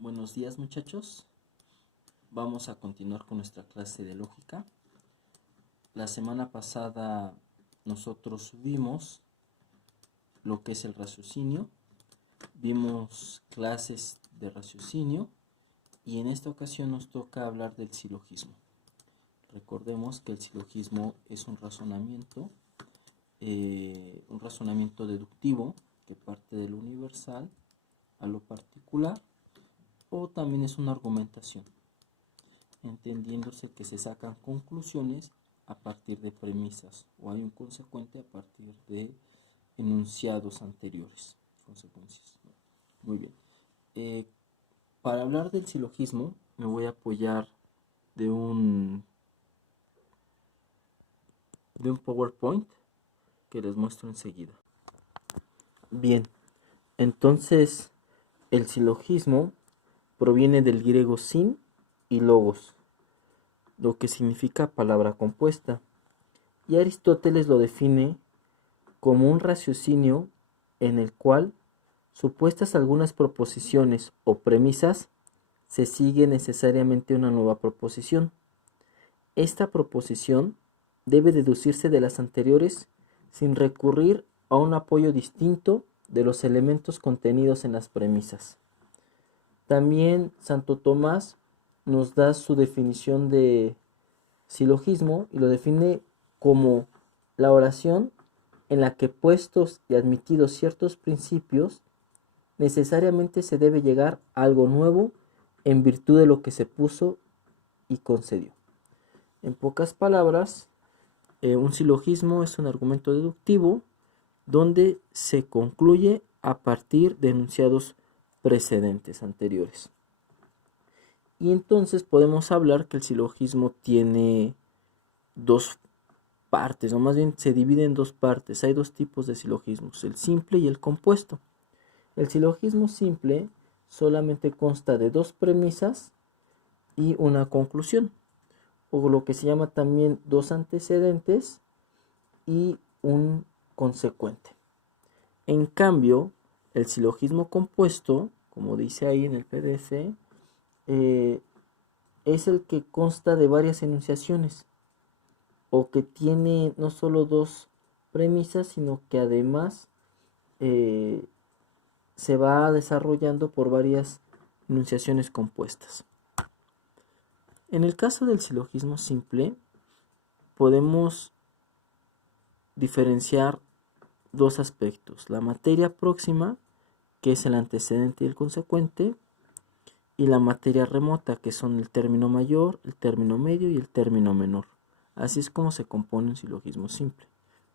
Buenos días, muchachos. Vamos a continuar con nuestra clase de lógica. La semana pasada nosotros vimos lo que es el raciocinio, vimos clases de raciocinio y en esta ocasión nos toca hablar del silogismo. Recordemos que el silogismo es un razonamiento deductivo que parte de lo universal a lo particular, o también es una argumentación, entendiéndose que se sacan conclusiones a partir de premisas o hay un consecuente a partir de enunciados anteriores. Consecuencias. Muy bien. Para hablar del silogismo me voy a apoyar de un PowerPoint que les muestro enseguida. Bien, entonces el silogismo proviene del griego sin y logos, lo que significa palabra compuesta, y Aristóteles lo define como un raciocinio en el cual, supuestas algunas proposiciones o premisas, se sigue necesariamente una nueva proposición. Esta proposición debe deducirse de las anteriores sin recurrir a un apoyo distinto de los elementos contenidos en las premisas. También Santo Tomás nos da su definición de silogismo y lo define como la oración en la que, puestos y admitidos ciertos principios, necesariamente se debe llegar a algo nuevo en virtud de lo que se puso y concedió. En pocas palabras, un silogismo es un argumento deductivo donde se concluye a partir de enunciados precedentes anteriores. Y entonces podemos hablar que el silogismo tiene dos partes, o más bien se divide en dos partes. Hay dos tipos de silogismos, el simple y el compuesto. El silogismo simple solamente consta de dos premisas y una conclusión, o lo que se llama también dos antecedentes y un consecuente. En cambio, el silogismo compuesto, como dice ahí en el PDF, es el que consta de varias enunciaciones, o que tiene no solo dos premisas, sino que además se va desarrollando por varias enunciaciones compuestas. En el caso del silogismo simple, podemos diferenciar dos aspectos: la materia próxima, que es el antecedente y el consecuente, y la materia remota, que son el término mayor, el término medio y el término menor. Así es como se compone un silogismo simple.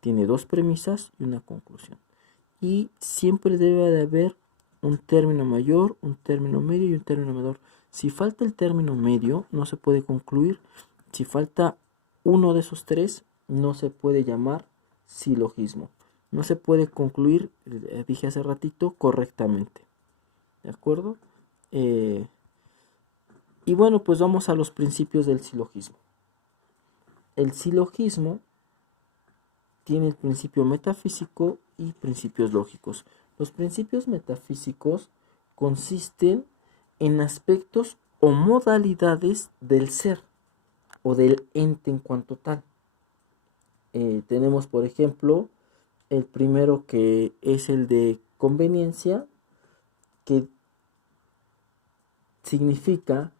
Tiene dos premisas y una conclusión. Y siempre debe de haber un término mayor, un término medio y un término menor. Si falta el término medio, no se puede concluir. Si falta uno de esos tres, no se puede llamar silogismo. No se puede concluir, dije hace ratito, correctamente. ¿De acuerdo? Y bueno, pues vamos a los principios del silogismo. El silogismo tiene el principio metafísico y principios lógicos. Los principios metafísicos consisten en aspectos o modalidades del ser o del ente en cuanto tal. Tenemos, por ejemplo, el primero, que es el de conveniencia, que significa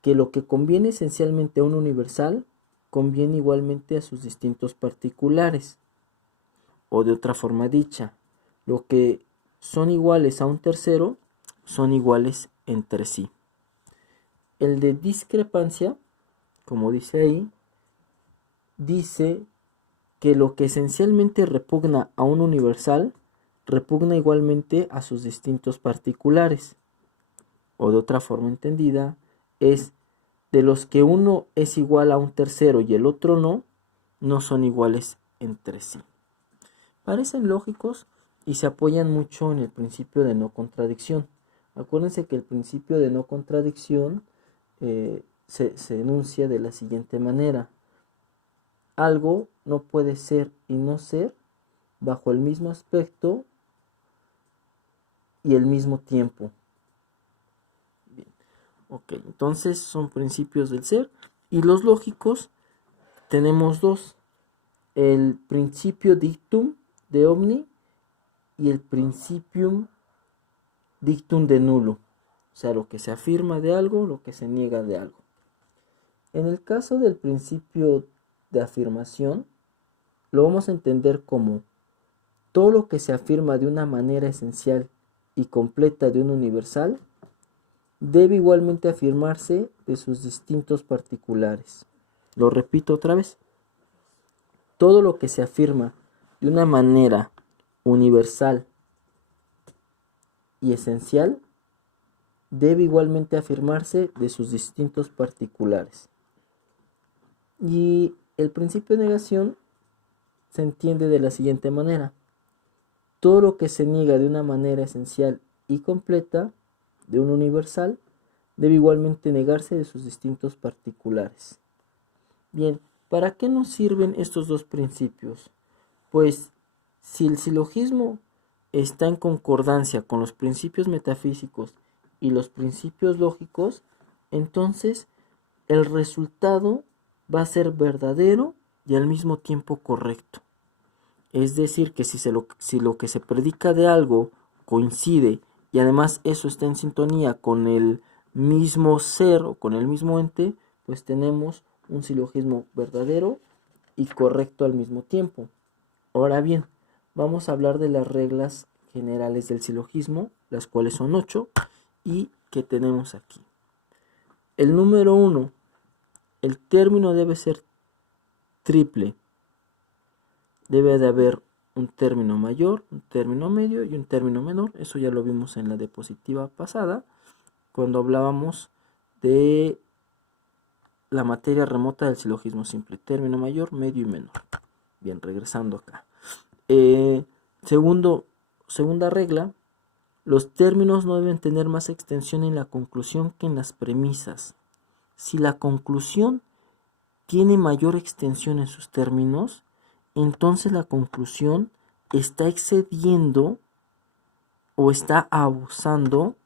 que lo que conviene esencialmente a un universal conviene igualmente a sus distintos particulares. O de otra forma dicha, lo que son iguales a un tercero son iguales entre sí. El de discrepancia, como dice ahí, dice que lo que esencialmente repugna a un universal repugna igualmente a sus distintos particulares. O de otra forma entendida, es de los que uno es igual a un tercero y el otro no, no son iguales entre sí. Parecen lógicos y se apoyan mucho en el principio de no contradicción. Acuérdense que el principio de no contradicción se enuncia de la siguiente manera: algo no puede ser y no ser bajo el mismo aspecto y el mismo tiempo. Bien. Ok, entonces son principios del ser. Y los lógicos tenemos dos. El principio dictum de omni y el principium dictum de nullo. O sea, lo que se afirma de algo, lo que se niega de algo. En el caso del principio de afirmación, lo vamos a entender como todo lo que se afirma de una manera esencial y completa de un universal debe igualmente afirmarse de sus distintos particulares. Lo repito otra vez. Todo lo que se afirma de una manera universal y esencial debe igualmente afirmarse de sus distintos particulares. Y el principio de negación se entiende de la siguiente manera. Todo lo que se niega de una manera esencial y completa de un universal debe igualmente negarse de sus distintos particulares. Bien, ¿para qué nos sirven estos dos principios? Pues si el silogismo está en concordancia con los principios metafísicos y los principios lógicos, entonces el resultado va a ser verdadero y al mismo tiempo correcto. Es decir, que si lo que se predica de algo coincide y además eso está en sintonía con el mismo ser o con el mismo ente, pues tenemos un silogismo verdadero y correcto al mismo tiempo. Ahora bien, vamos a hablar de las reglas generales del silogismo, las cuales son 8 y que tenemos aquí. El número 1, el término debe ser triple. Debe de haber un término mayor, un término medio y un término menor. Eso ya lo vimos en la diapositiva pasada, cuando hablábamos de la materia remota del silogismo simple. Término mayor, medio y menor. Bien, regresando acá. Segunda regla, los términos no deben tener más extensión en la conclusión que en las premisas. Si la conclusión tiene mayor extensión en sus términos, entonces la conclusión está excediendo o está abusando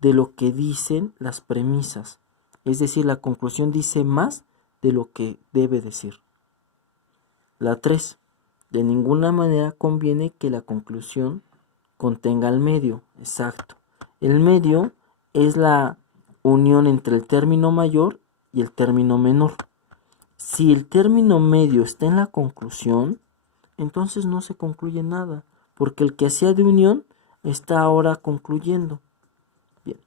de lo que dicen las premisas. Es decir, la conclusión dice más de lo que debe decir. La 3. De ninguna manera conviene que la conclusión contenga el medio. Exacto. El medio es la unión entre el término mayor y el término menor. Si el término medio está en la conclusión, entonces no se concluye nada, porque el que hacía de unión está ahora concluyendo. Bien.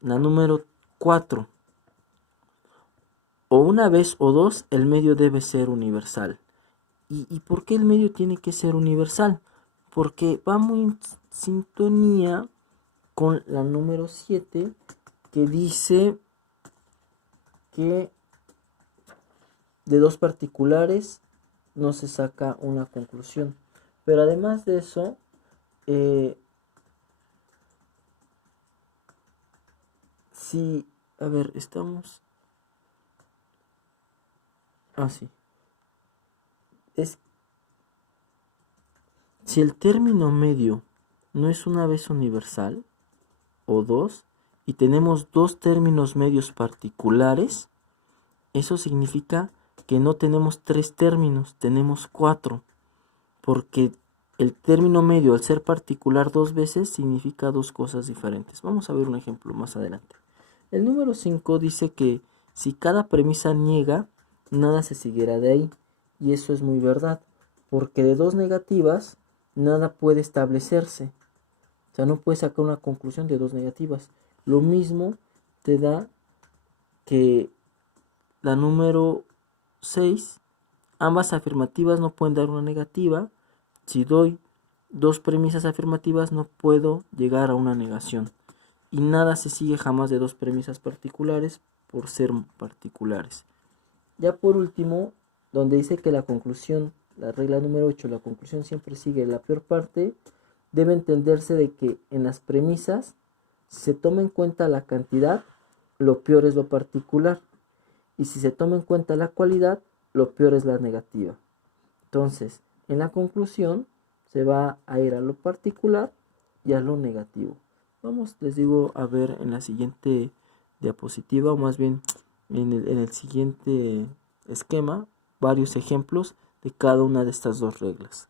La número 4. O una vez o dos, el medio debe ser universal. ¿Y por qué el medio tiene que ser universal? Porque va muy en sintonía con la número 7, que dice que de dos particulares no se saca una conclusión. Pero además de eso, si, a ver, estamos... sí. Si el término medio no es una vez universal, o dos, y tenemos dos términos medios particulares, eso significa que no tenemos tres términos, tenemos 4, porque el término medio al ser particular dos veces significa dos cosas diferentes. Vamos a ver un ejemplo más adelante. El número 5 dice que si cada premisa niega, nada se seguirá de ahí, y eso es muy verdad, porque de dos negativas nada puede establecerse. O sea, no puedes sacar una conclusión de dos negativas. Lo mismo te da que la número 6, ambas afirmativas no pueden dar una negativa. Si doy dos premisas afirmativas, no puedo llegar a una negación. Y nada se sigue jamás de dos premisas particulares por ser particulares. Ya por último, donde dice que la conclusión, la regla número 8, la conclusión siempre sigue la peor parte, debe entenderse de que en las premisas, si se toma en cuenta la cantidad, lo peor es lo particular. Y si se toma en cuenta la cualidad, lo peor es la negativa. Entonces, en la conclusión, se va a ir a lo particular y a lo negativo. Vamos, les digo, a ver en la siguiente diapositiva, o más bien en el siguiente esquema, varios ejemplos de cada una de estas dos reglas.